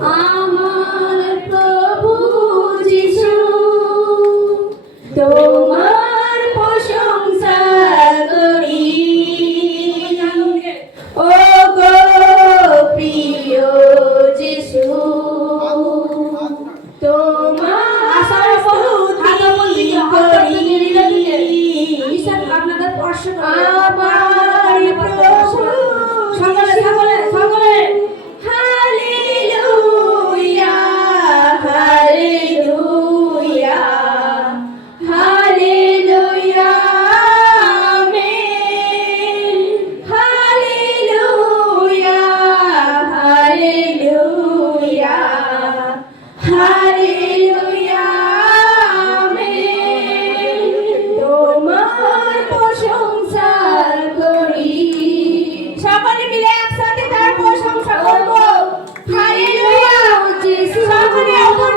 啊সকলে ওপর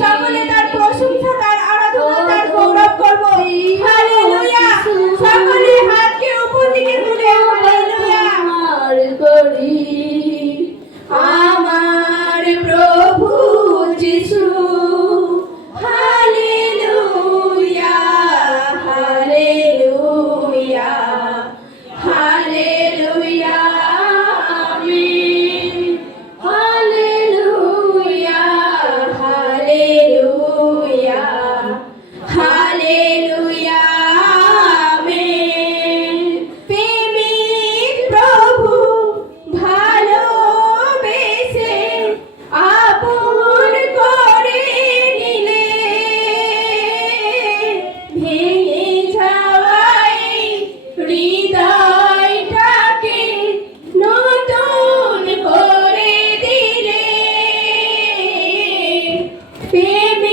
সকলে Baby.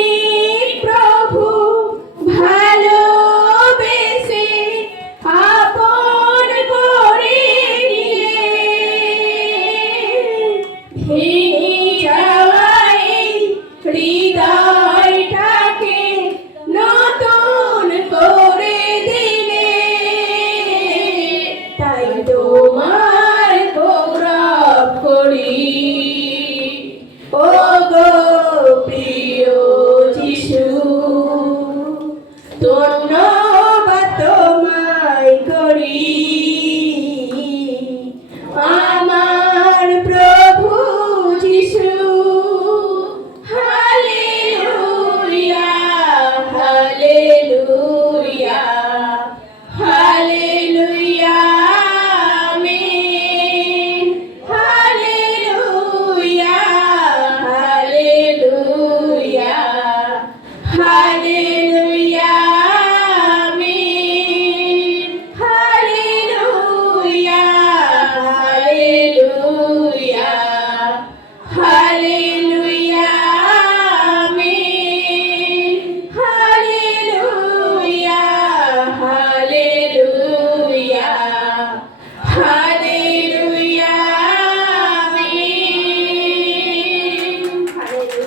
Hare